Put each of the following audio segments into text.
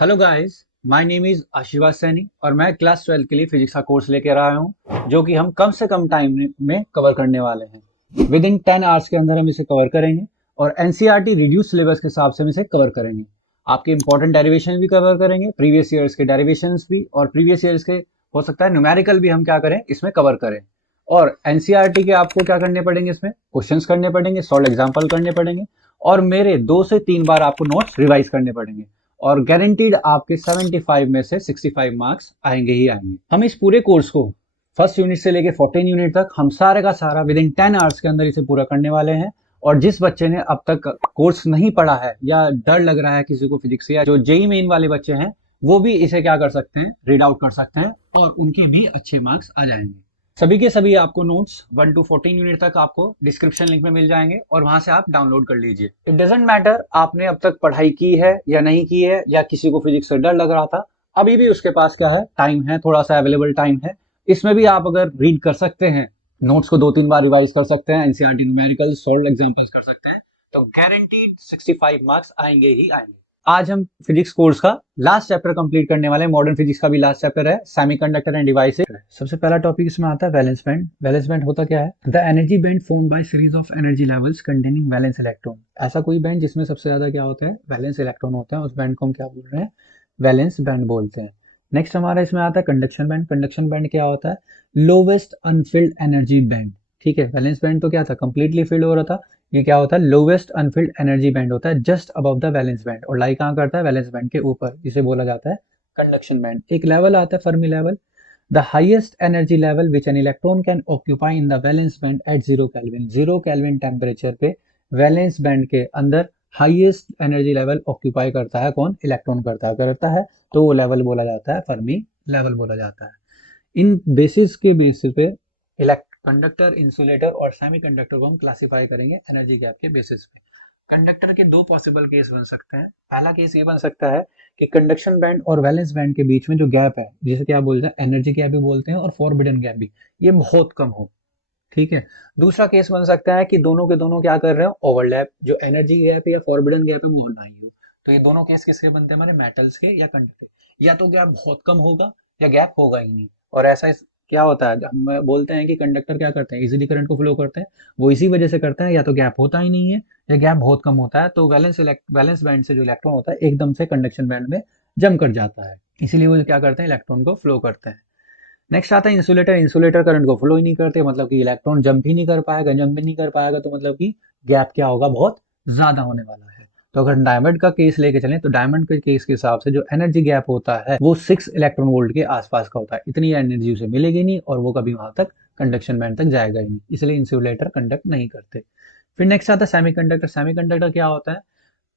Hello guys, my name is आशीर्वाद सैनी और मैं क्लास 12 के लिए फिजिक्स का कोर्स लेकर आया हूँ जो कि हम कम से कम टाइम में कवर करने वाले हैं। विद इन 10 आवर्स के अंदर हम इसे कवर करेंगे और एनसीईआरटी रिड्यूस सिलेबस के हिसाब से हम इसे कवर करेंगे। आपके इंपॉर्टेंट डेरिवेशन भी कवर करेंगे, प्रीवियस ईयर्स के डेरिवेशंस भी, और प्रीवियस ईयर्स के हो सकता है न्यूमेरिकल भी हम क्या करें इसमें कवर करें। और एनसीईआरटी के आपको क्या करने पड़ेंगे, इसमें क्वेश्चंस करने पड़ेंगे, सॉल्व एग्जाम्पल करने पड़ेंगे और मेरे 2 से 3 बार आपको नोट्स रिवाइज करने पड़ेंगे। और गारंटीड आपके 75 में से 65 मार्क्स आएंगे ही आएंगे। हम इस पूरे कोर्स को फर्स्ट यूनिट से लेके 14 यूनिट तक हम सारे का सारा विद इन 10 आवर्स के अंदर इसे पूरा करने वाले हैं। और जिस बच्चे ने अब तक कोर्स नहीं पढ़ा है या डर लग रहा है किसी को फिजिक्स से, या जो जेई मेन वाले बच्चे हैं, वो भी इसे क्या कर सकते हैं, रीड आउट कर सकते हैं और उनके भी अच्छे मार्क्स आ जाएंगे। सभी के सभी आपको नोट्स 1 to 14 यूनिट तक आपको डिस्क्रिप्शन लिंक में मिल जाएंगे और वहां से आप डाउनलोड कर लीजिए। इट डजेंट मैटर आपने अब तक पढ़ाई की है या नहीं की है, या किसी को फिजिक्स से डर लग रहा था, अभी भी उसके पास क्या है, टाइम है, थोड़ा सा अवेलेबल टाइम है। इसमें भी आप अगर रीड कर सकते हैं, नोट्स को 2-3 बार रिवाइज कर सकते हैं, एनसीईआरटी न्यूमेरिकल सॉल्व एग्जांपल्स कर सकते हैं, तो गारंटीड 65 मार्क्स आएंगे ही आएंगे। आज हम फिजिक्स कोर्स का लास्ट चैप्टर कंप्लीट करने वाले हैं। मॉडर्न फिजिक्स का भी लास्ट चैप्टर है, सेमीकंडक्टर एंड डिवाइसेस। सबसे पहला टॉपिक इसमें आता है वैलेंस बैंड। वैलेंस बैंड होता क्या है? The energy band formed by series of energy levels containing valence electron. ऐसा कोई बैंड जिसमें सबसे ज्यादा क्या होता है, वैलेंस इलेक्ट्रॉन होते हैं, उस बैंड को हम क्या बोल रहे हैं, वैलेंस बैंड बोलते हैं। नेक्स्ट हमारा इसमें आता है कंडक्शन बैंड। कंडक्शन बैंड क्या होता है? Lowest Anfield energy band. ठीक है, वैलेंस बैंड तो क्या था, कंप्लीटली फिल्ड हो रहा था। ये क्या होता है, लोवेस्ट अनफिल्ड एनर्जी बैंड होता है, just above the valence band, और लाई कहाँ करता है, वैलेंस बैंड के ऊपर, जिसे बोला जाता है कंडक्शन बैंड। एक लेवल आता है Fermi level, the highest energy level which an electron can occupy in the valence band at 0 kelvin. 0 kelvin temperature पे वैलेंस बैंड के अंदर हाईएस्ट एनर्जी लेवल ऑक्यूपाई करता है कौन, इलेक्ट्रॉन करता है, तो वो लेवल बोला जाता है फर्मी लेवल बोला जाता है। इन बेसिस के बेसिस पे कंडक्टर, इंसुलेटर और सेमीकंडक्टर को हम क्लासिफाई करेंगे एनर्जी गैप के बेसिस पे। कंडक्टर के दो पॉसिबल केस बन सकते हैं। पहला केस ये बन सकता है कि कंडक्शन बैंड और वैलेंस बैंड के बीच में जो गैप है, जिसे क्या बोलते हैं, एनर्जी गैप भी बोलते हैं और फॉरबिडन गैप भी, ये बहुत कम हो। ठीक है। दूसरा केस बन सकता है कि दोनों के दोनों क्या कर रहे हो, ओवरलैप, जो एनर्जी गैप है या फॉरबिडन गैप है वो ना ही हो। तो ये दोनों केस किसके बनते हैं, हमारे मेटल्स के या कंडक्टर। या तो गैप बहुत कम होगा या गैप होगा ही नहीं। और ऐसा क्या होता है, हम बोलते हैं कि कंडक्टर क्या करते हैं, इजीली करंट को फ्लो करते हैं, वो इसी वजह से करते हैं, या तो गैप होता ही नहीं है या गैप बहुत कम होता है, तो वैलेंस बैंड से जो इलेक्ट्रॉन होता है एकदम से कंडक्शन बैंड में जम कर जाता है, इसीलिए वो क्या करते हैं, इलेक्ट्रॉन को फ्लो करते हैं। नेक्स्ट आता है इंसुलेटर। इंसुलेटर करंट को फ्लो ही नहीं करते, मतलब कि इलेक्ट्रॉन जंप भी नहीं कर पाएगा, जंप भी नहीं कर पाएगा, तो मतलब कि गैप क्या होगा, बहुत ज्यादा होने वाला है। तो अगर डायमंड का केस लेके चलें, तो डायमंड के केस के हिसाब से जो एनर्जी गैप होता है वो 6 इलेक्ट्रॉन वोल्ट के आसपास का होता है। इतनी एनर्जी उसे मिलेगी नहीं और वो कभी वहां तक कंडक्शन बैंड तक जाएगा ही नहीं, इसलिए इंसुलेटर कंडक्ट नहीं करते। फिर नेक्स्ट आता है सेमीकंडक्टर। सेमीकंडक्टर क्या होता है,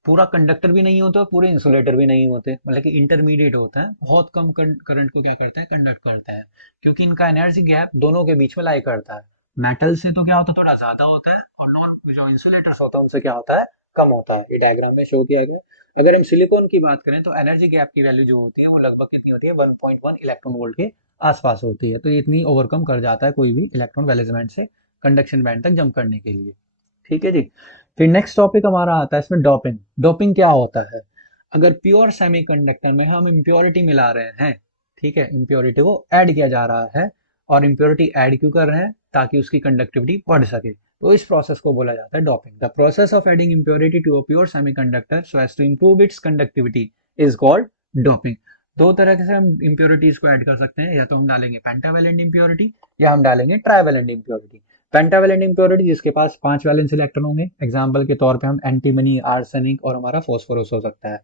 पूरा कंडक्टर भी नहीं होते और पूरे इंसुलेटर भी नहीं होते, मतलब कि इंटरमीडिएट होता है, बहुत कम करंट को क्या करता है, कंडक्ट करता है, क्योंकि इनका एनर्जी गैप दोनों के बीच में लाई करता है। मेटल से तो क्या होता है, थोड़ा ज्यादा होता है, और नॉन जो इंसुलेटर्स होता है उनसे क्या होता है, कम होता है। ये डायग्राम में शो किया गया। अगर हम सिलिकॉन की बात करें तो एनर्जी गैप की वैल्यू जो होती है वो लगभग कितनी होती है, 1.1 इलेक्ट्रॉन वोल्ट के आसपास होती है, तो ये इतनी ओवरकम कर जाता है कोई भी इलेक्ट्रॉन वैलेंस बैंड से कंडक्शन बैंड तक जंप करने के लिए। ठीक है जी। फिर नेक्स्ट टॉपिक हमारा आता है इसमें डोपिंग। डोपिंग क्या होता है, अगर प्योर सेमीकंडक्टर में हम इम्प्योरिटी मिला रहे हैं, ठीक है, इम्प्योरिटी को ऐड किया जा रहा है, और इम्प्योरिटी ऐड क्यों कर रहे हैं, ताकि उसकी कंडक्टिविटी बढ़ सके, तो इस प्रोसेस को बोला जाता है doping. The process of adding impurity to a pure semiconductor so as to improve its conductivity is called doping. दो तरह से हम इम्प्योरिटीज को ऐड कर सकते हैं, या तो हम डालेंगे पेंटावेलेंट इम्प्योरिटी या हम डालेंगे ट्राइवेलेंट इम्प्योरिटी। पेंटावेलेंट इम्प्योरिटी जिसके पास 5 वैलेंस इलेक्ट्रॉन होंगे, एग्जांपल के तौर पे हम एंटीमनी, आर्सेनिक और हमारा फास्फोरस हो सकता है।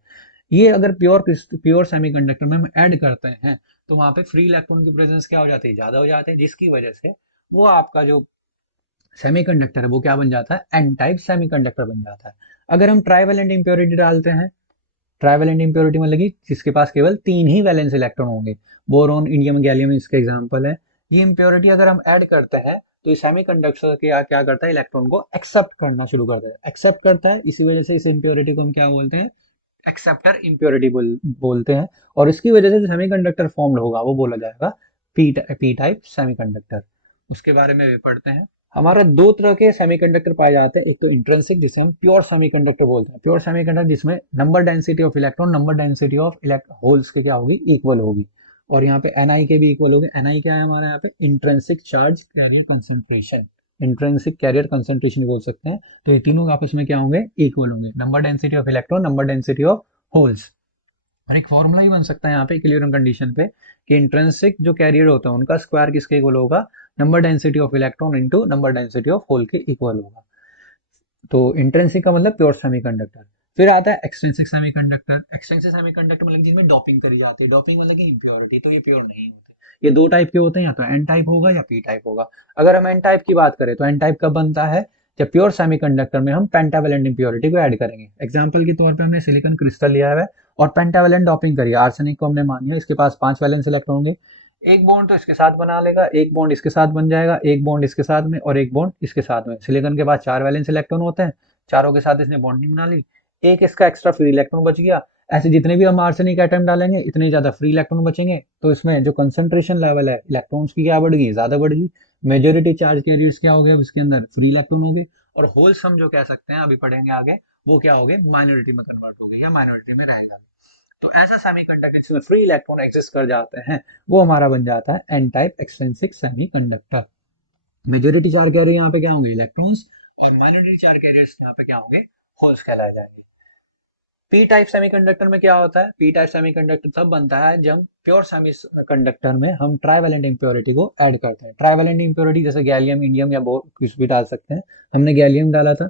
ये अगर प्योर सेमीकंडक्टर में हम ऐड करते हैं, तो वहां पे फ्री इलेक्ट्रॉन की प्रेजेंस क्या हो जाती है, ज्यादा हो जाते हैं, जिसकी वजह से वो आपका जो सेमीकंडक्टर है वो क्या बन जाता है, एन टाइप सेमीकंडक्टर बन जाता है। अगर हम ट्राइवेलेंट इम्प्योरिटी डालते हैं, ट्राइवेलेंट इम्प्योरिटी मतलब कि जिसके पास केवल 3 ही वैलेंस इलेक्ट्रॉन होंगे, बोरोन, इंडियम, गैलियम इसके एग्जांपल है, ये इम्प्योरिटी अगर हम ऐड करते हैं, तो ये सेमीकंडक्टर क्या करता है, इलेक्ट्रॉन को एक्सेप्ट करना शुरू करता है, एक्सेप्ट करता है, इसी वजह से इस इम्प्योरिटी को हम क्या बोलते हैं, एक्सेप्टर इम्प्योरिटी बोलते हैं। और इसकी वजह से जो सेमीकंडक्टर फॉर्म्ड होगा वो बोला जाएगा पी टाइप सेमीकंडक्टर। उसके बारे में भी पढ़ते हैं। हमारा दो तरह के सेमीकंडक्टर पाए जाते हैं, एक तो इंट्रिंसिक जिसे हम प्योर सेमीकंडक्टर बोलते हैं, प्योर सेमीकंडक्टर जिसमें number density of electron number density of holes के क्या होगी, इक्वल होगी, और यहाँ पे Ni के भी इक्वल होगी। Ni क्या है हमारा यहाँ पे, intrinsic charge carrier concentration, intrinsic carrier concentration बोल सकते हैं। तो ये तीनों आपस में क्या होंगे, इक्वल होंगे, number density of electron number density of holes. और एक फॉर्मूला ही बन सकता है यहाँ पे इक्विलिब्रियम कंडीशन पे कि इंट्रिंसिक जो कैरियर होता है उनका स्क्वायर किसके इक्वल होगा, number density of electron into number density of hole के इक्वल होगा। तो इंट्रिंसिक का मतलब प्योर सेमीकंडक्टर। फिर आता है एक्सट्रिंसिक सेमीकंडक्टर। एक्सट्रिंसिक सेमीकंडक्टर मतलब जिनमें डोपिंग करी जाती है, डोपिंग मतलब कि इम्प्योरिटी, तो ये प्योर नहीं होते। ये दो टाइप के होते हैं, या तो एन टाइप होगा या पी टाइप होगा। अगर हम एन टाइप की बात करें तो एन टाइप कब बनता है, जब प्योर सेमीकंडक्टर में हम पेंटावेलेंट इम्प्योरिटी को ऐड करेंगे। एग्जांपल के तौर पे हमने सिलिकॉन क्रिस्टल लिया है और पेंटावेलेंट डोपिंग करी, आर्सेनिक को हमने मान लिया इसके पास 5 वैलेंस इलेक्ट्रॉन होंगे, एक बॉन्ड तो इसके साथ बना लेगा, एक बॉन्ड इसके साथ बन जाएगा, एक बॉन्ड इसके साथ में और एक बॉन्ड इसके साथ में। सिलिकॉन के पास 4 वैलेंस इलेक्ट्रॉन होते हैं, चारों के साथ इसने बॉन्डिंग बना ली, एक इसका एक्स्ट्रा फ्री इलेक्ट्रॉन बच गया। ऐसे जितने भी हम आर्सेनिक एटम डालेंगे इतने ज्यादा फ्री इलेक्ट्रॉन बचेंगे, तो इसमें जो कंसंट्रेशन लेवल है इलेक्ट्रॉन्स की क्या बढ़ गई, ज्यादा बढ़ गई। मेजोरिटी चार्ज कैरियर्स क्या हो गया, इसके अंदर फ्री इलेक्ट्रॉन हो गए, और होल्स हम जो कह सकते हैं अभी पढ़ेंगे आगे, वो क्या हो गए, माइनॉरिटी में कन्वर्ट हो गए या माइनॉरिटी में रहेगा। तो ऐसा सेमीकंडक्टर जिसमें फ्री इलेक्ट्रॉन एग्जिस्ट कर जाते हैं वो हमारा बन जाता है N type extrinsic semiconductor. Majority charge carrier यहाँ पे क्या होंगे, इलेक्ट्रॉन्स, और माइनॉरिटी चार्ज कैरियर्स यहाँ पे क्या होंगे, होल्स कहलाए जाएंगे। पी टाइप सेमीकंडक्टर में क्या होता है, पी टाइप सेमीकंडक्टर तब बनता है जब प्योर सेमीकंडक्टर में हम ट्राइवेलेंट इंप्योरिटी को ऐड करते हैं। ट्राइवेलेंट इंप्योरिटी जैसे गैलियम, इंडियम या कुछ भी डाल सकते हैं। हमने गैलियम डाला था,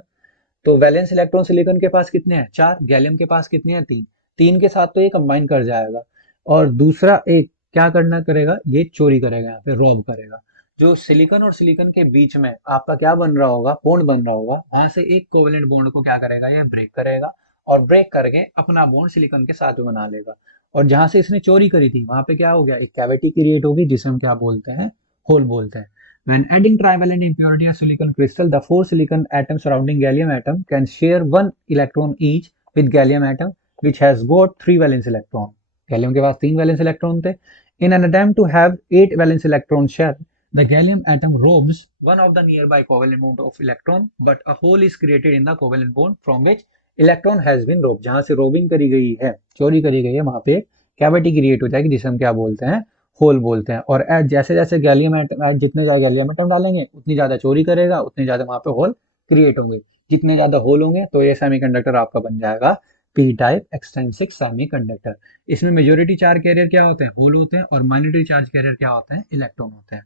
तो वैलेंस इलेक्ट्रॉन सिलिकॉन के पास कितने हैं, 4, गैलियम के पास कितने हैं, 3, 3 के साथ तो ये कंबाइन कर जाएगा, और दूसरा एक क्या करना करेगा, ये चोरी करेगा, यहाँ पे रॉब करेगा। जो सिलिकॉन और सिलिकॉन के बीच में आपका क्या बन रहा होगा, बॉन्ड बन रहा होगा, वहां से एक कोवेलेंट बॉन्ड को क्या करेगा, ये ब्रेक करेगा, और ब्रेक करके अपना बॉन्ड सिलिकॉन के साथ में बना लेगा। और जहां से इसने चोरी करी थी वहां पे क्या हो गया, एक कैविटी क्रिएट होगी जिसे हम क्या बोलते हैं, होल बोलते हैं। When adding trivalent impurity of silicon crystal, the 4 silicon atoms surrounding gallium atom can share 1 electron each with gallium atom, which has got 3 valence electron. Gallium के पास 3 valence electron थे. In an attempt to have 8 valence electron shell, the gallium atom robs one of the nearby covalent bond of electron, but a hole is created in the covalent bond from which electron has been robbed. जहां से robbing करी गई है, चोरी करी गई है, वहां पे कैविटी क्रिएट हो जाएगी जिसे हम क्या बोलते हैं, होल बोलते हैं। और जैसे जैसे गैलियम एटम, जितने ज्यादा गैलियम एटम डालेंगे उतनी ज्यादा चोरी करेगा, उतनी ज्यादा वहां पे होल क्रिएट होंगे। जितने ज्यादा होल होंगे तो ये सेमीकंडक्टर आपका बन जाएगा पी टाइप एक्सट्रिंसिक सेमीकंडक्टर। इसमें मेजोरिटी चार्ज कैरियर क्या होते हैं, होल होते हैं, और माइनॉरिटी चार्ज कैरियर क्या होते हैं, इलेक्ट्रॉन होते हैं।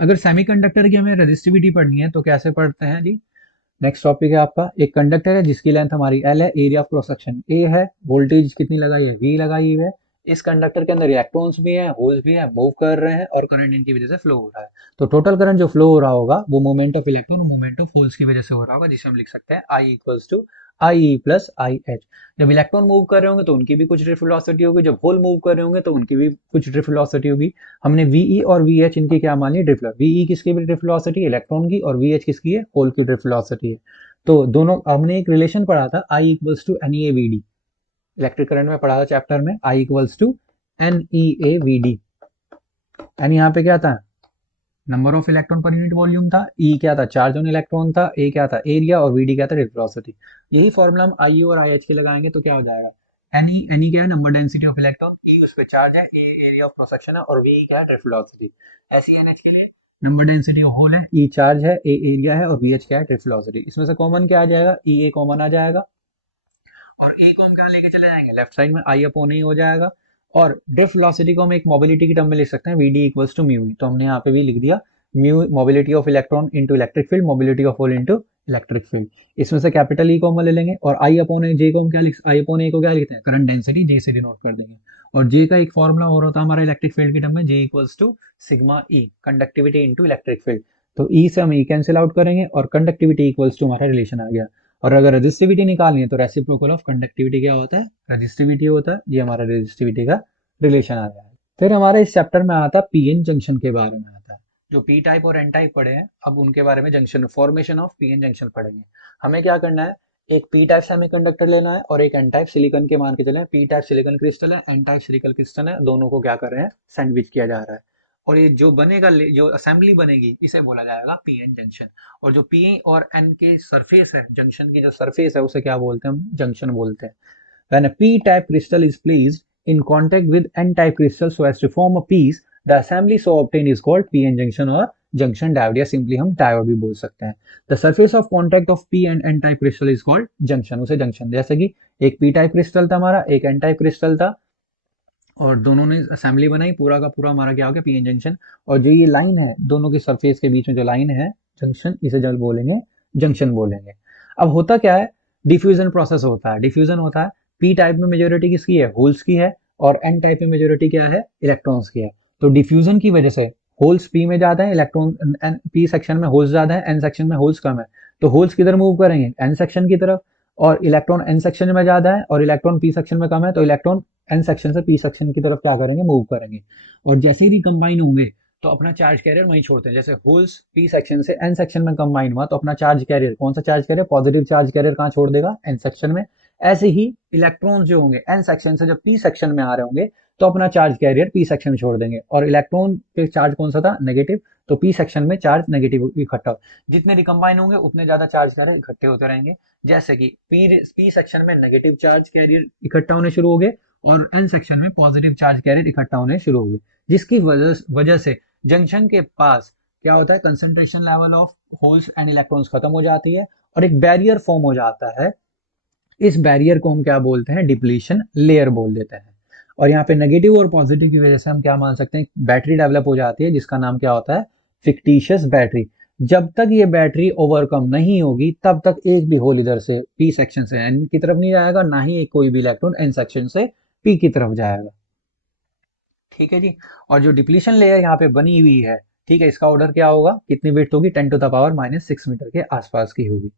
अगर सेमीकंडक्टर की हमें रेजिस्टिविटी पढ़नी है तो कैसे पढ़ते हैं जी। नेक्स्ट टॉपिक है आपका, एक कंडक्टर है जिसकी लेंथ हमारी एल है, area of cross section A है, वोल्टेज कितनी लगाई है, वी लगाई हुई है। इस कंडक्टर के अंदर इलेक्ट्रॉन्स भी हैं, होल्स भी हैं, मूव कर रहे हैं, और करंट इनकी वजह से फ्लो हो रहा है। तो टोटल करंट जो फ्लो हो रहा होगा वो मोमेंट ऑफ इलेक्ट्रॉन और मोमेंट ऑफ होल्स की वजह से हो रहा होगा, जिसे हम लिख सकते हैं I equals to I E plus I H. जब इलेक्ट्रॉन मूव कर रहे होंगे तो उनकी भी कुछ ड्रिफ्ट वेलोसिटी होगी, जब होल मूव कर रहे होंगे तो उनकी भी कुछ ड्रिफ्ट वेलोसिटी होगी। हमने वीई और वीएच इनकी क्या मान ली, ड्रिफ्ट। वीई किसकी भी ड्रिफ्ट वेलोसिटी, इलेक्ट्रॉन की, और वीएच किसकी है, होल की ड्रिफ्ट वेलोसिटी है। तो दोनों, हमने एक रिलेशन पढ़ा था I equals to N E A V D, electric current में पढ़ा था चैप्टर में, I equals to N E A V D. N यहाँ पे क्या था, number of electron per unit volume था, ई क्या था, चार्ज ऑन इलेक्ट्रॉन था, ए क्या था, एरिया, और वीडी क्या था, वेलोसिटी। यही फॉर्मूला हम आई और आई एच के लगाएंगे तो क्या हो जाएगा, एन ई क्या है, नंबर डेंसिटी ऑफ इलेक्ट्रॉन, ई उस पे चार्ज है, ए एरिया ऑफ क्रॉस सेक्शन है, और वी क्या है, वेलोसिटी। ऐसी एन एच के लिए नंबर डेंसिटी होल है, ई चार्ज है, ए एरिया है, और वी एच क्या है, वेलोसिटी। इसमें से कॉमन क्या आ जाएगा, ई ए कॉमन आ जाएगा, और ए को हम क्या लेके चले जाएंगे, लेफ्ट साइड में आई अपॉन ई हो जाएगा। और ड्रिफ्ट वेलोसिटी को हम एक मोबिलिटी की टर्म में लिख सकते हैं, V D equals to mu. तो हमने यहाँ पे भी लिख दिया mu, mobility of electron into electric field, mobility of hole into electric field. इसमें से कैपिटल ई को हम ले लेंगे, और आई अपॉन ए, जे को हम क्या लिख, आई अपॉन ए को क्या लिखते हैं, करंट डेंसिटी, जे से डिनोट कर देंगे। और जे का एक फॉर्मूला हो रहा था हमारा इलेक्ट्रिक फील्ड की टर्म में, J equals to sigma E, conductivity into electric field. तो ई से हम ई कैंसिल आउट करेंगे, और कंडक्टिविटी इक्वल्स टू हमारा रिलेशन आ गया। और अगर रेजिस्टिविटी निकालनी है तो रेसिप्रोकल ऑफ कंडक्टिविटी क्या होता है, रेजिस्टिविटी होता है। ये हमारा रेजिस्टिविटी का रिलेशन आ गया है। फिर हमारे इस चैप्टर में आता है पीएन जंक्शन के बारे में आता है। जो पी टाइप और एन टाइप पढ़े हैं, अब उनके बारे में junction, formation of PN junction पढ़ेंगे। हमें क्या करना है, एक पी टाइप सेमीकंडक्टर लेना है और एक एन टाइप सिलिकॉन के मान के चले। पी टाइप सिलिकॉन क्रिस्टल है, एन टाइप सिलिकॉन क्रिस्टल है, दोनों को क्या कर रहे हैं, सैंडविच किया जा रहा है। और ये जो बनेगा, जो असेंबली बनेगी, इसे बोला जाएगा पी एन जंक्शन। और जो पी और एन के सरफेस है, जंक्शन की जो सरफेस है, उसे क्या बोलते हैं हम? जंक्शन बोलते हैं। When a p-type crystal is placed in contact with n-type crystal so as to form a piece, the assembly so obtained is called p-n junction or junction diode, या simply हम diode भी बोल सकते हैं। The surface of contact of p and n-type crystal is called junction, उसे junction, जैसे कि एक p-type crystal था हमारा, एक n-type crystal था, और दोनों ने असेंबली बनाई, पूरा का पूरा हमारा क्या हो गया? P N junction. और जो ये लाइन है दोनों के सरफेस के बीच में, जो लाइन है जंक्शन, इसे जब बोलेंगे जंक्शन बोलेंगे। अब होता क्या है? डिफ्यूजन प्रोसेस होता है। डिफ्यूजन होता है, पी टाइप में मेजोरिटी किसकी है? होल्स की है, और एन टाइप में मेजोरिटी क्या है? इलेक्ट्रॉन्स की है। तो डिफ्यूजन की वजह से होल्स पी में ज्यादा है, इलेक्ट्रॉन पी सेक्शन में होल्स ज्यादा है, एन सेक्शन में होल्स कम है। तो होल्स किधर मूव करेंगे? एन सेक्शन की तरफ। और इलेक्ट्रॉन एन सेक्शन में ज्यादा है और इलेक्ट्रॉन पी सेक्शन में कम है, तो इलेक्ट्रॉन एन सेक्शन से पी सेक्शन की तरफ क्या करेंगे? मूव करेंगे। और जैसे ही रिकम्बाइन होंगे तो अपना चार्ज कैरियर वहीं छोड़ते हैं। जैसे होल्स पी सेक्शन से एन सेक्शन में कंबाइन हुआ, तो अपना चार्ज कैरियर, कौन सा charge carrier? Positive charge carrier कहाँ छोड़ देगा? एन सेक्शन में। ऐसे ही इलेक्ट्रॉन जो होंगे एन सेक्शन से जब पी सेक्शन में आ रहे होंगे, तो अपना चार्ज कैरियर पी सेक्शन में छोड़ देंगे। और इलेक्ट्रॉन पे चार्ज कौन सा था? नेगेटिव। तो पी सेक्शन में चार्ज नेगेटिव इकट्ठा, जितने रिकम्बाइन होंगे उतने ज्यादा चार्ज कैरियर इकट्ठे होते रहेंगे। जैसे कि पी सेक्शन में नेगेटिव चार्ज कैरियर इकट्ठा होने शुरू हो गए, और एन सेक्शन में पॉजिटिव चार्ज कैरियर इकट्ठा होने शुरू हो गए, जिसकी वजह से जंक्शन के पास क्या होता है? Concentration level of holes and electrons खत्म हो जाती है और एक बैरियर फॉर्म हो जाता है। इस बैरियर को हम क्या बोलते हैं? डिप्लीशन लेयर बोल देते हैं। और यहाँ पे नेगेटिव और पॉजिटिव की वजह से हम क्या मान सकते हैं? बैटरी डेवलप हो जाती है, जिसका नाम क्या होता है? Fictitious battery. जब तक ये बैटरी ओवरकम नहीं होगी, तब तक एक भी होल इधर से पी सेक्शन से एन की तरफ नहीं जाएगा, ना ही एक कोई भी इलेक्ट्रॉन एन सेक्शन से पी की तरफ जाएगा। ठीक है जी। और जो डिप्लीशन लेयर यहाँ पे बनी हुई है, ठीक है, इसका ऑर्डर क्या होगा? कितनी बिट होगी? 10⁻⁻⁶ मीटर के आसपास की होगी।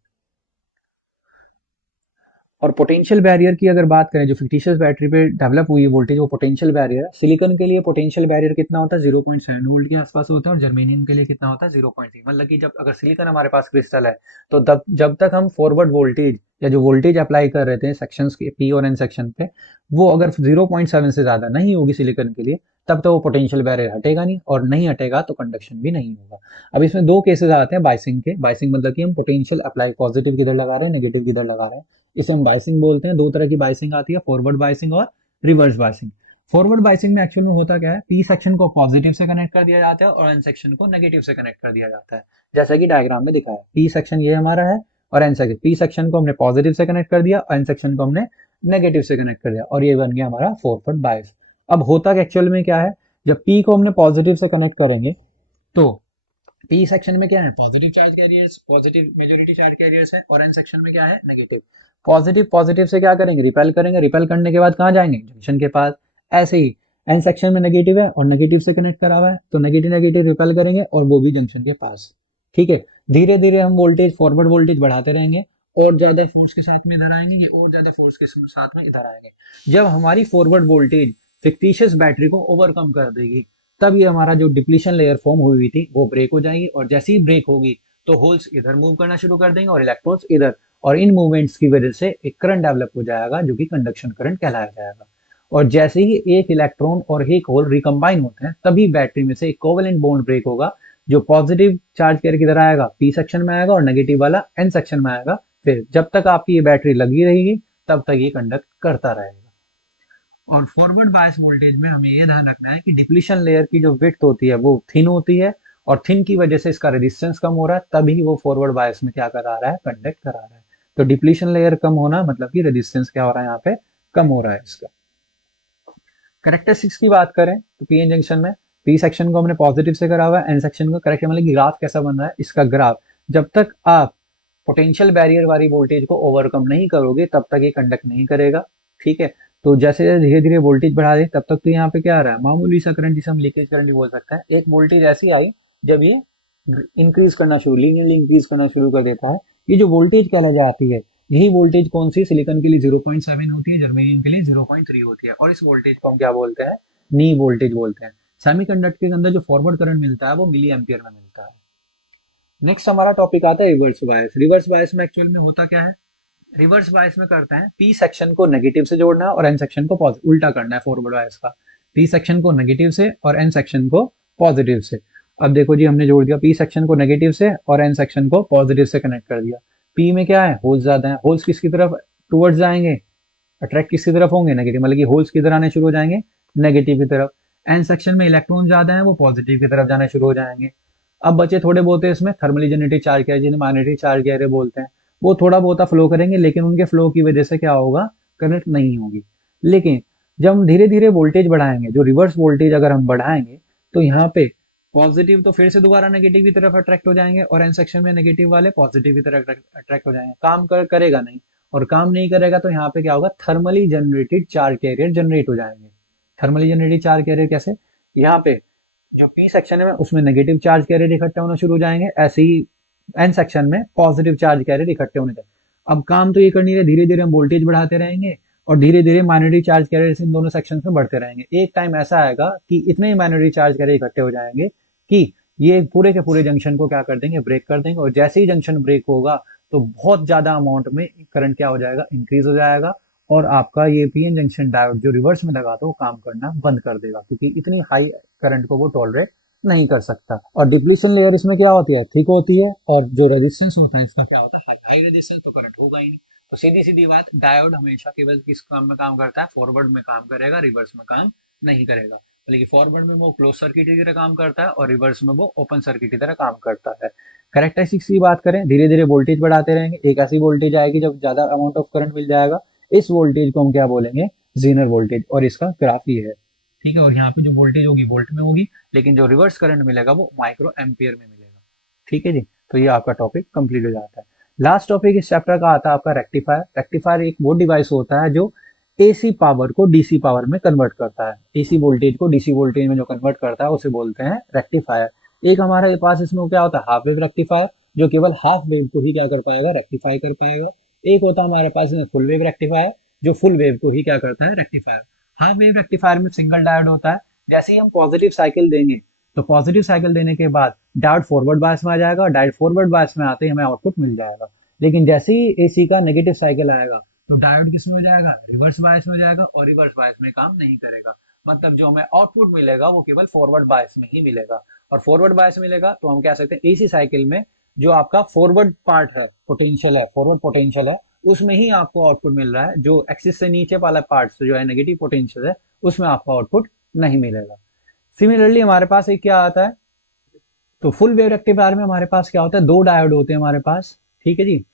और पोटेंशियल बैरियर की अगर बात करें, जो फिक्टिशियस बैटरी पे डेवलप हुई है वोल्टेज, वो पोटेंशियल बैरियर है। सिलिकॉन के लिए पोटेंशियल बैरियर कितना होता है? 0.7 वोल्ट के आसपास होता है। और जर्मेनियम के लिए कितना होता है? 0.3। मतलब कि जब अगर सिलिकॉन हमारे पास क्रिस्टल है, तो जब तक हम फॉरवर्ड वोल्टेज या जो वोल्टेज अप्लाई कर रहे थे सेक्शंस के पी और एन सेक्शन पे, वो अगर 0.7 से ज्यादा नहीं होगी सिलिकॉन के लिए, तब तो वो पोटेंशियल बैरियर हटेगा नहीं, और नहीं हटेगा तो कंडक्शन भी नहीं होगा। अब इसमें दो केसेस आते हैं बाइसिंग के। बाइसिंग मतलब कि हम पोटेंशियल अप्लाई पॉजिटिव किधर लगा रहे हैं, नेगेटिव किधर लगा रहे हैं, इसे हम बाइसिंग बोलते हैं। दो तरह की बाइसिंग आती है, फॉरवर्ड बाइसिंग और रिवर्स बाइसिंग। फॉरवर्ड बाइसिंग में एक्चुअल में होता क्या है? पी सेक्शन को पॉजिटिव से कनेक्ट कर दिया जाता है और एन सेक्शन को नेगेटिव से कनेक्ट कर दिया जाता है, जैसा कि डायग्राम में दिखा है। पी सेक्शन ये हमारा है, और एन सेक्शन, पी सेक्शन को हमने पॉजिटिव से कनेक्ट कर दिया और एन सेक्शन को हमने नेगेटिव से कनेक्ट कर दिया, और ये बन गया हमारा फॉरवर्ड बाइस। अब होता एक्चुअल में क्या है? जब पी को हमने पॉजिटिव से कनेक्ट करेंगे, तो पी सेक्शन में क्या है? Positive charge carriers, positive majority charge carriers है, और एन सेक्शन में क्या है? नेगेटिव। पॉजिटिव पॉजिटिव से क्या करेंगे? रिपेल करेंगे। रिपेल करने के बाद कहाँ जाएंगे? जंक्शन के पास। ऐसे ही एन सेक्शन में नेगेटिव है और नेगेटिव से कनेक्ट करा हुआ है, तो नेगेटिव नेगेटिव रिपेल करेंगे और वो भी जंक्शन के पास। ठीक है। धीरे धीरे हम वोल्टेज, फॉरवर्ड वोल्टेज बढ़ाते रहेंगे, और ज्यादा फोर्स के साथ में इधर आएंगे, ये और ज्यादा फोर्स के साथ में इधर आएंगे। जब हमारी फॉरवर्ड वोल्टेज फिक्टिशियस बैटरी को ओवरकम कर देगी, तब ये हमारा जो डिप्लीशन लेयर फॉर्म हुई थी वो ब्रेक हो जाएगी, और जैसे ही ब्रेक होगी तो होल्स इधर मूव करना शुरू कर देंगे और इलेक्ट्रॉन्स इधर, और इन मूवमेंट्स की वजह से एक करंट डेवलप हो जाएगा, जो कि कंडक्शन करंट कहलाया जाएगा। और जैसे ही एक इलेक्ट्रॉन और एक होल रिकम्बाइन होते हैं, तभी बैटरी में से एक कोवेलेंट बॉन्ड ब्रेक होगा। जो पॉजिटिव चार्ज कैरियर किधर आएगा? पी सेक्शन में आएगा, और नेगेटिव वाला एन सेक्शन में आएगा। फिर जब तक आपकी ये बैटरी लगी रहेगी, तब तक ये कंडक्ट करता रहेगा। और फॉरवर्ड बायस वोल्टेज में हमें ये ध्यान रखना है कि डिप्लीशन लेयर की जो विड्थ होती है वो थिन होती है, और थिन की वजह से इसका रेजिस्टेंस कम हो रहा है, तभी वो फॉरवर्ड बायस में क्या करा रहा है? कंडक्ट करा रहा है। तो डिप्लीशन लेयर कम होना मतलब कि रेजिस्टेंस क्या हो रहा है? यहाँ पे कम हो रहा है इसका। करेक्टरिस्टिक्स की बात करें तो पी एन जंक्शन में पी सेक्शन को हमने पॉजिटिव से करा हुआ है, एन सेक्शन को करेक्ट, मतलब कि ग्राफ कैसा बन रहा है इसका ग्राफ। जब तक आप पोटेंशियल बैरियर वाली वोल्टेज को ओवरकम नहीं करोगे, तब तक ये कंडक्ट नहीं करेगा। ठीक है। तो जैसे धीरे धीरे वोल्टेज बढ़ा दे, तब तक तो यहाँ पे क्या आ रहा है? मामूली सा करंट, जिसे हम लीकेज करंट भी बोल सकते हैं। एक वोल्टेज ऐसी आई जब ये इंक्रीज करना शुरू, लीनियरली इंक्रीज करना शुरू कर देता है। ये जो वोल्टेज कहलाई जाती है, यही वोल्टेज कौन सी? सिलिकॉन के लिए 0.7 होती है, जर्मेनियम के लिए 0.3 होती है, और इस वोल्टेज को हम क्या बोलते हैं? नी वोल्टेज बोलते हैं। सेमीकंडक्टर के अंदर जो फॉरवर्ड करंट मिलता है वो मिली एम्पियर में मिलता है। नेक्स्ट हमारा टॉपिक आता है रिवर्स बायस। रिवर्स बायस में एक्चुअल में होता क्या है? रिवर्स बायस में करते हैं, पी सेक्शन को नेगेटिव से जोड़ना है और एन सेक्शन को पॉजिटिव, उल्टा करना है फॉरवर्ड बायस का। पी सेक्शन को नेगेटिव से और एन सेक्शन को पॉजिटिव से। अब देखो जी, हमने जोड़ दिया पी सेक्शन को नेगेटिव से और एन सेक्शन को पॉजिटिव से कनेक्ट कर दिया। पी में क्या है, होल्स ज्यादा है, होल्स किसकी तरफ टूवर्ड्स जाएंगे, अट्रैक्ट किसकी तरफ होंगे, नेगेटिव, मतलब कि होल्स किधर आने शुरू हो जाएंगे, नेगेटिव की तरफ। एन सेक्शन में इलेक्ट्रॉन ज्यादा है, वो पॉजिटिव की तरफ जाना शुरू हो जाएंगे। अब बचे थोड़े बहुत है इसमें थर्मली जनरेटेड चार्ज कैरियर, जिन्हें मैग्नेटिक चार्ज कैरियर बोलते हैं, वो थोड़ा बहुत फ्लो करेंगे, लेकिन उनके फ्लो की वजह से क्या होगा, करंट नहीं होगी। लेकिन जब हम धीरे धीरे वोल्टेज बढ़ाएंगे, जो रिवर्स वोल्टेज अगर हम बढ़ाएंगे, तो यहाँ पे पॉजिटिव तो फिर से दोबारा नेगेटिव की तरफ अट्रैक्ट हो जाएंगे और एन सेक्शन में नेगेटिव वाले पॉजिटिव की तरफ अट्रैक्ट हो जाएंगे। काम करेगा नहीं, और काम नहीं करेगा तो यहाँ पे क्या होगा, thermally generated charge carrier generate हो जाएंगे। थर्मली जनरेटेड चार्ज कैरियर कैसे, यहाँ पे जो पी सेक्शन है उसमें नेगेटिव चार्ज कैरियर इकट्ठे होना शुरू हो जाएंगे, ऐसे ही एन सेक्शन में पॉजिटिव चार्ज कैरियर इकट्ठे होने जाएंगे। अब काम तो ये कर नहीं रहे, धीरे धीरे हम वोल्टेज बढ़ाते रहेंगे और धीरे धीरे माइनॉरिटी चार्ज कैरियर इन दोनों सेक्शन में बढ़ते रहेंगे। एक टाइम ऐसा आएगा कि इतने ही माइनॉरिटी चार्ज कैरियर इकट्ठे हो जाएंगे कि ये पूरे के पूरे जंक्शन को क्या कर देंगे, ब्रेक कर देंगे। और जैसे ही जंक्शन ब्रेक होगा तो बहुत ज्यादा अमाउंट में करंट क्या हो जाएगा, इंक्रीज हो जाएगा, और आपका ये पीएन जंक्शन डायोड जो रिवर्स में लगा था वो काम करना बंद कर देगा, क्योंकि इतनी हाई करंट को वो टॉलरेट नहीं कर सकता। और डिप्लीशन लेयर इसमें क्या होती है, थिक होती है, और जो रेजिस्टेंस होता है इसका क्या होता है, हाई रेजिस्टेंस, तो करंट होगा ही नहीं। तो सीधी सीधी बात, डायोड हमेशा केवल किस काम में काम करता है, फॉरवर्ड में काम करेगा, रिवर्स में काम नहीं करेगा। लेकिन फॉरवर्ड में वो क्लोज सर्किट की तरह काम करता है और रिवर्स में वो ओपन सर्किट की तरह काम करता है। कैरेक्टरिस्टिक्स की बात करें, धीरे धीरे वोल्टेज बढ़ाते रहेंगे, एक ऐसी वोल्टेज आएगी जब ज्यादा अमाउंट ऑफ करंट मिल जाएगा। इस वोल्टेज को हम क्या बोलेंगे, जीनर वोल्टेज, और इसका ग्राफ ही है, ठीक है। और यहाँ पे जो वोल्टेज होगी वोल्ट में होगी, लेकिन जो रिवर्स करंट मिलेगा वो माइक्रो एम्पियर में मिलेगा, ठीक है जी। तो ये आपका टॉपिक कंप्लीट हो जाता है। लास्ट टॉपिक इस चैप्टर का आता है आपका रेक्टिफायर। रेक्टिफायर एक वो डिवाइस होता है जो एसी पावर को डीसी पावर में कन्वर्ट करता है, एसी वोल्टेज को डीसी वोल्टेज में जो कन्वर्ट करता है उसे बोलते हैं रेक्टिफायर। एक हमारे पास इसमें क्या होता है, हाफ वेव रेक्टिफायर, जो केवल हाफ वेव को ही क्या कर पाएगा, रेक्टिफाई कर पाएगा। एक होता है हमारे पास फुल वेव रेक्टिफायर, जो फुल वेव को ही क्या करता है, रेक्टिफायर। हाफ वेव रेक्टिफायर में सिंगल डायोड होता है। जैसे ही हम पॉजिटिव साइकिल देंगे, तो पॉजिटिव साइकिल देने के बाद डायोड फॉरवर्ड बायस में आ जाएगा, और डायोड फॉरवर्ड बायस में आते ही हमें आउटपुट मिल जाएगा। लेकिन जैसे ही एसी का नेगेटिव साइकिल आएगा, तो डायोड किस में हो जाएगा, रिवर्स बायस में हो जाएगा, और रिवर्स बायस में काम नहीं करेगा। मतलब जो हमें आउटपुट मिलेगा वो केवल फॉरवर्ड बायस में ही मिलेगा। और फॉरवर्ड बायस मिलेगा तो हम कह सकते हैं एसी साइकिल में जो आपका फॉरवर्ड पार्ट है, पोटेंशियल है, फॉरवर्ड पोटेंशियल है, उसमें ही आपको आउटपुट मिल रहा है। जो एक्सिस से नीचे वाला पार्ट जो है नेगेटिव पोटेंशियल है, उसमें आपको आउटपुट नहीं मिलेगा। सिमिलरली हमारे पास एक क्या आता है, तो फुल वेव रेक्टिफायर में हमारे पास क्या होता है, दो डायोड होते हैं हमारे पास, ठीक है जी।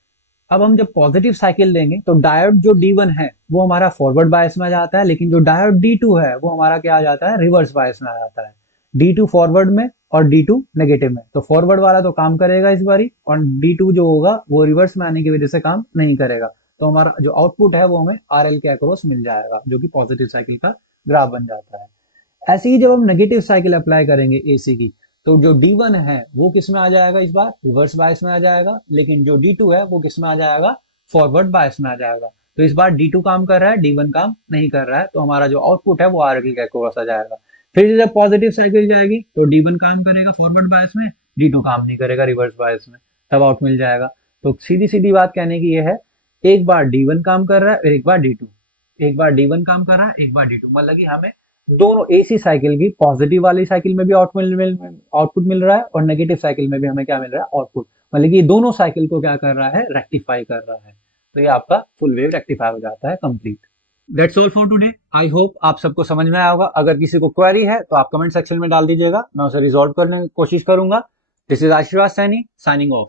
अब हम जब पॉजिटिव साइकिल देंगे तो डायोड जो D1 है वो हमारा फॉरवर्ड बायस में आ जाता है, लेकिन जो डायोड D2 है वो हमारा क्या आ जाता है, रिवर्स बायस में आ जाता है। D2 फॉरवर्ड में और D2 नेगेटिव में। तो फॉरवर्ड वाला तो काम करेगा इस बारी, और D2 जो होगा वो रिवर्स में आने की वजह से काम नहीं करेगा। तो हमारा जो आउटपुट है वो हमें RL के अक्रॉस मिल जाएगा, जो कि पॉजिटिव साइकिल का ग्राफ बन जाता है। ऐसे ही जब हम नेगेटिव साइकिल अप्लाई करेंगे एसी की, तो जो D1 है वो किस में आ जाएगा, इस बार रिवर्स बायस में आ जाएगा, लेकिन जो D2 है वो किस में आ जाएगा, फॉरवर्ड बायस में आ जाएगा। तो इस बार D2 काम कर रहा है, D1 काम नहीं कर रहा है, तो हमारा जो आउटपुट है वो RL के अक्रॉस आ जाएगा। फिर जब पॉजिटिव साइकिल जाएगी तो D1 काम करेगा फॉरवर्ड बायस में, D2 काम नहीं करेगा रिवर्स बायस में, तब आउट मिल जाएगा। तो सीधी सीधी बात कहने की ये है, एक बार D1 काम कर रहा है और एक बार D2, एक बार D1 काम कर रहा है, एक बार D2, मतलब कि हमें दोनों एसी साइकिल की पॉजिटिव वाली साइकिल में भी आउटपुट मिल रहा है, और नेगेटिव साइकिल में भी हमें क्या मिल रहा है, आउटपुट। मतलब कि दोनों साइकिल को क्या कर रहा है, रेक्टिफाई कर रहा है। तो ये आपका फुल वेव रेक्टिफाई हो जाता है complete. That's all for today. I hope आप सबको समझ में आया होगा। अगर किसी को क्वेरी है तो आप कमेंट सेक्शन में डाल दीजिएगा, मैं उसे रिजॉल्व करने की कोशिश करूंगा। दिस इज आशीर्वाद सैनी साइनिंग ऑफ।